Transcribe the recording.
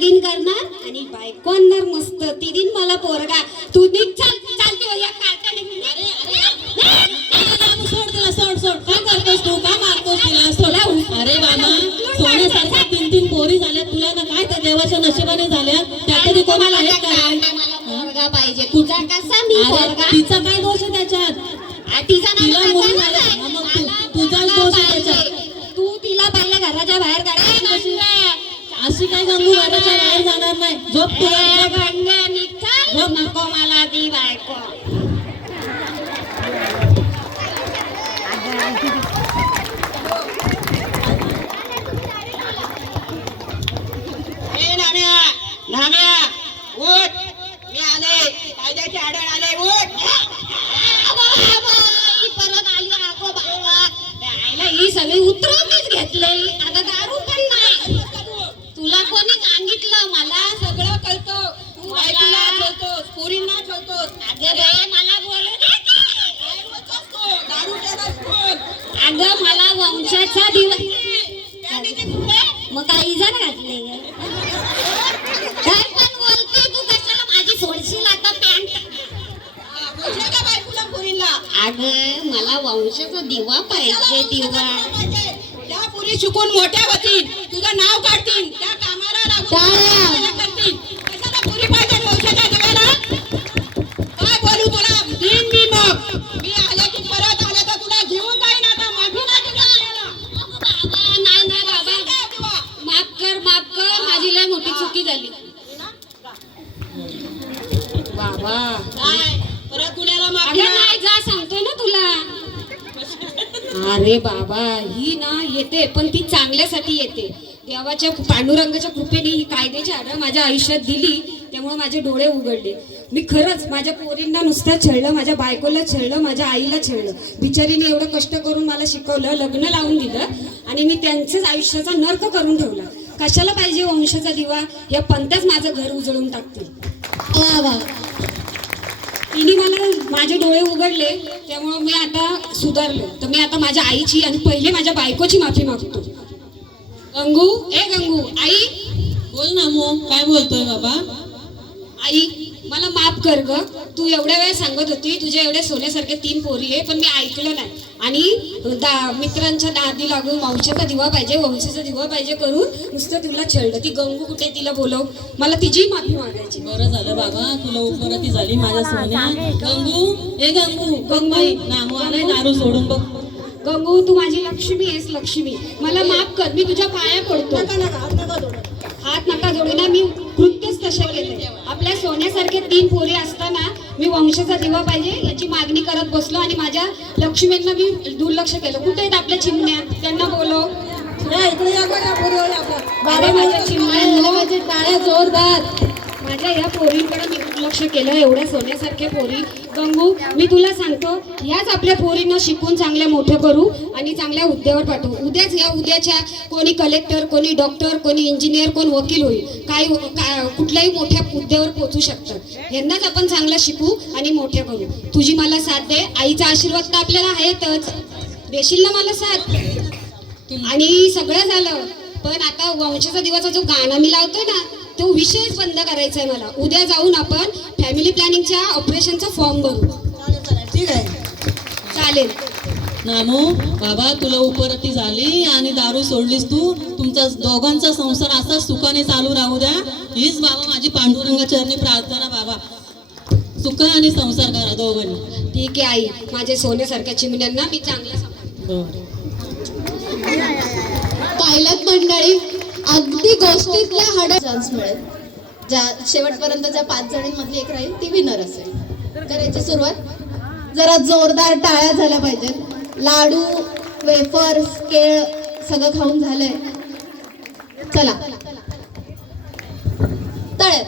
लगीन करणार आणि बायको आणणार मस्त. ती दिन मला पोरगा. तू निघ, चल चालते हो या कारखान्यात. सोड तिला, सोड सोड. काय करतोस तू? काय मारतोस तिला? सोड. अरे बाबा, सोन्यासारख्या 3-3 पोरी झाल्या तुला ना. काय त्या देवाच्या नशिबाने झाल्या? त्या तरी कोणाला आहेत काय? पोरगा पाहिजे. तुझा कसा मी पोरगा? तिचा काय दोष आहे त्याच्यात? तिला मुली झाल्या, मग तुझा दोष आहे त्याच्यात. तू तिला पहिल्या घराच्या बाहेर काढ. अशी काय गंगू घराच्या बाहेर जाणार नाही. झोप झोप. नको मला ती बायको. नाम्या उठ, मी आले. कायद्याचे आढळ आले. उठ. परत आली आगो बाबा. ही सगळी उतरवूनच घेतलेली. आता दारू पण नाही. तुला कोणी सांगितलं? मला सगळं कळतं. तू बायकोला ठेवतोस, पोरींना ठेवतोस. अगं रे, मला बोलू दे. दारू प्यायलास कोण? अगं मला वंशाचा दिवस. मग काही जण घातले काय पण बोलते तू. कशाला माझी सोडशील आता पॅन्ट? का बायकोला पोरींना? अगं मला वंशाचा दिवा पाहिजे. दिवा. त्या पुरी शिकून मोठ्या होतील, तुझं नाव काढतील, त्या कामाला लागून करतील. कशाला पुरी पाहिजे वंशाच्या दिव्याला? काय बोलू तुला? देईन मी. मग मी आले की परत आले तर तुला घेऊन जाईन. आता माफी नाही बाबा. नाही नाही बाबा, माफ कर, माफ कर. माझी लय मोठी चुकी झाली बाबा. काय परत गुन्ह्याला माफी अगं नाही, जा सांगतोय ना तुला. अरे बाबा, ही ना येते पण ती चांगल्यासाठी येते. देवाच्या पांडुरंगाच्या कृपेने ही कायद्याची आढळ माझ्या आयुष्यात दिली. त्यामुळे माझे डोळे उघडले. मी खरंच माझ्या पोरींना नुसतं छळलं, माझ्या बायकोला छळलं, माझ्या आईला छळलं. बिचारीने एवढं कष्ट करून मला शिकवलं, लग्न लावून दिलं आणि मी त्यांच्याच आयुष्याचा नर्क करून ठेवला. कशाला पाहिजे वंशाचा दिवा? या पंथच माझं घर उजळून टाकतील. तिने मला माझे डोळे उघडले. त्यामुळे मी आता सुधारलो. तर मी आता माझ्या आईची आणि पहिले माझ्या बायकोची माफी मागतो. गंगू, ए गंगू, आई. बोल ना. मग काय बोलतोय बाबा? आई, मला माफ कर ग. तू एवढ्या वेळ सांगत होती तुझ्या एवढ्या सोन्यासारखे 3 पोरी आहे, पण मी ऐकलं नाही. आणि मित्रांच्या नादी लागून वंशाचा दिवा पाहिजे, वंशाचा दिवा पाहिजे करून नुसतं तुला छळलं. ती गंगू कुठे? तिला बोलव. मला तिची माफी मागायची. बरं झालं बाबा, तुला उपरती झाली माझ्या सोन्या. गंगू, ए गंगू, गंगाई नामू आलाय दारू सोडून बघ. गंगू, तू माझी लक्ष्मी आहेस. लक्ष्मी, मला माफ कर. मी तुझ्या पाया पडतो. हात नका जोडू ना. मी कृत्यच तसे केले. आपल्या सोन्यासारखे 3 पोरी असताना मी वंशाचा दिवा पाहिजे याची मागणी करत बसलो आणि माझ्या लक्ष्मींना मी दुर्लक्ष केलं. कुठे आहेत आपल्या चिमण्या? त्यांना बोलव. बाबा, माझ्या चिमण्या, माझे टाळ्या जोरदार. माझ्या ह्या पोरींकडे मी दुर्लक्ष केलं. एवढ्या सोन्यासारख्या पोरी. गंगू, मी तुला सांगतो, ह्याच आपल्या पोरींना शिकून चांगल्या मोठं करू आणि चांगल्या हुद्द्यावर पाठवू. उद्याच्या कोणी कलेक्टर, कोणी डॉक्टर, कोणी इंजिनियर, कोण वकील होईल. कुठल्याही मोठ्या हुद्द्यावर पोहोचू शकतात. यांनाच आपण चांगलं शिकू आणि मोठ्या करू. तुझी मला साथ दे. आईचा आशीर्वाद तर आपल्याला आहेतच. देशील ना मला साथ? आणि सगळं झालं, पण आता वंशाचा दिवाचा जो गाणं मी लावतोय ना, तो विषयच बंद करायचा आहे मला. उद्या जाऊन आपण फॅमिली प्लॅनिंगच्या ऑपरेशनचा फॉर्म भरू. ठीक आहे, चालेल. नानू बाबा, तुला उपरती झाली आणि दारू सोडलीस तू. तुमचा दोघांचा संसार असाच सुखाने चालू राहू द्या. हीच बाबा माझी पांडुरंगा चरणी प्रार्थना. बाबा, सुख आणि संसार करा दोघांनी. ठीक आहे आई. माझे सोन्यासारख्या चिमण्यांना मी चांगलं पाहिल्यात मंडळी, अगदी गोष्टीतल्या हाडा चान्स मिळेल. ज्या शेवटपर्यंत ज्या 5 जणींमधली एक राहील ती विनर असेल. करायची सुरुवात. जरा जोरदार टाळ्या झाल्या पाहिजेत. लाडू, वेफर्स, केळ सगळं खाऊन झालंय. चला, तळ्यात.